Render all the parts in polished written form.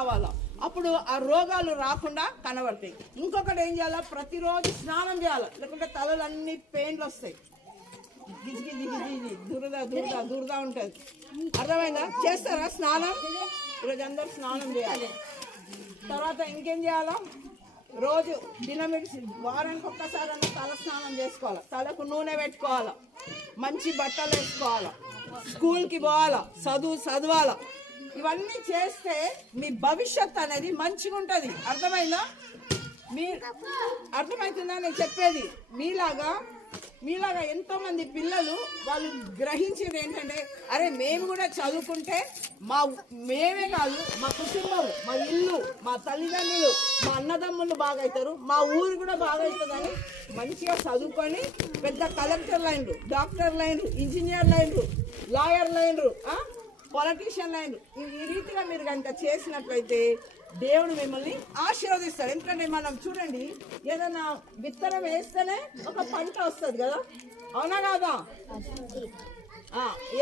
కావాలా, అప్పుడు ఆ రోగాలు రాకుండా కనబడతాయి. ఇంకొకటి ఏం చేయాలా, ప్రతిరోజు స్నానం చేయాలి, లేకుంటే తలలు అన్ని పెయిన్లు వస్తాయి, గిజి గిజి గిజి గిజి దురద దురద దురద ఉంటుంది. అర్థమైందా? చేస్తారా స్నానం? ఈరోజు అందరూ స్నానం చేయాలి. తర్వాత ఇంకేం చేయాలా, రోజు వారానికి ఒక్కసారి తల స్నానం చేసుకోవాలి, తలకు నూనె పెట్టుకోవాలా, మంచి బట్టలు వేసుకోవాలా, స్కూల్కి పోవాలా, చదవాలా. ఇవన్నీ చేస్తే మీ భవిష్యత్ అనేది మంచిగా ఉంటుంది. అర్థమైందా? అర్థమవుతుందా నేను చెప్పేది? మీలాగా ఎంతో మంది పిల్లలు వాళ్ళు గ్రహించేది ఏంటంటే, అరే మేము కూడా చదువుకుంటే మేమే కాదు, మా కుటుంబం, మా ఇల్లు, మా తల్లిదండ్రులు, మా అన్నదమ్ములు బాగా అవుతారు, మా ఊరు కూడా బాగా అవుతుందని మంచిగా చదువుకొని పెద్ద కలెక్టర్ లైన్లు, డాక్టర్ లైన్లు, ఇంజనీర్ లైన్లు, లాయర్ లైన్లు, పొలిటీషియన్ లైన్లు, ఈ రీతిగా మీరు కనుక చేసినట్లయితే దేవుడు మిమ్మల్ని ఆశీర్వదిస్తాడు. ఎందుకంటే మనం చూడండి, ఏదైనా విత్తనం వేస్తేనే ఒక పంట వస్తుంది కదా, అవునా కాదా?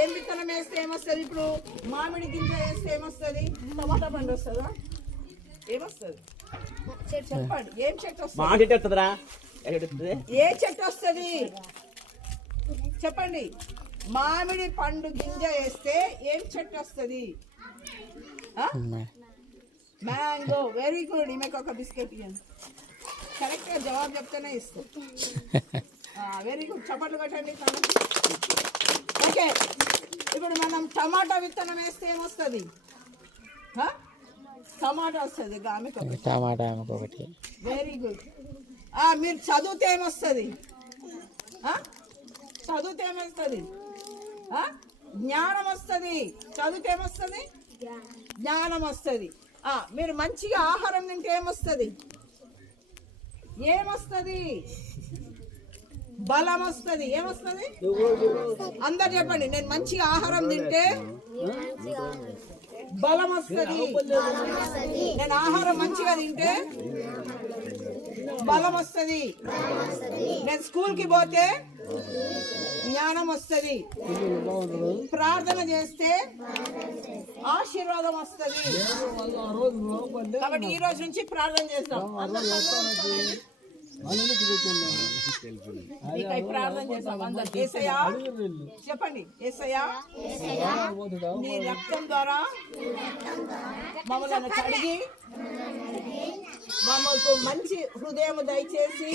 ఏం విత్తనం వేస్తే ఏమొస్తుంది? ఇప్పుడు మామిడి గింజ వేస్తే ఏమొస్తుంది? టమాటా పండు వస్తుందా? ఏమొస్తుంది చెప్పండి? ఏం చెట్టు వస్తుంది? ఏ చెట్టు వస్తుంది చెప్పండి? మామిడి పండు గింజ వేస్తే ఏం చెట్టు వస్తుంది? మ్యాంగో. Very good. ఈమెకు ఒక బిస్కెట్ ఇవ్వండి. కరెక్ట్గా జవాబు చెప్తేనే ఇస్తాం. Very good. చప్పట్లు కొట్టండి. ఓకే, ఇప్పుడు మనం టమాటా విత్తనం వేస్తే ఏమొస్తుంది? టమాటా వస్తుంది. ఒకటి. Very good. మీరు చదివితే ఏమొస్తుంది? చదివితే ఏమొస్తుంది? జ్ఞానం వస్తుంది. చదివితే ఏమొస్తుంది? జ్ఞానం వస్తుంది. మీరు మంచిగా ఆహారం తింటే ఏమొస్తుంది? బలం వస్తుంది. ఏమొస్తుంది? అందరు చెప్పండి. నేను మంచిగా ఆహారం తింటే బలం వస్తుంది. నేను ఆహారం మంచిగా తింటే బలం వస్తుంది. నేను స్కూల్కి పోతే జ్ఞానం వస్తుంది. ప్రార్థన చేస్తే ఆశీర్వాదం వస్తుంది. కాబట్టి ఈ రోజు నుంచి ప్రార్థన చేస్తాం. ప్రార్థన చేస్తాం అందరు. యేసయ్యా చెప్పండి. యేసయ్యా నీ రక్తం ద్వారా మమ్మల్ని కడిగి మమ్మల్ని మంచి హృదయం దయచేసి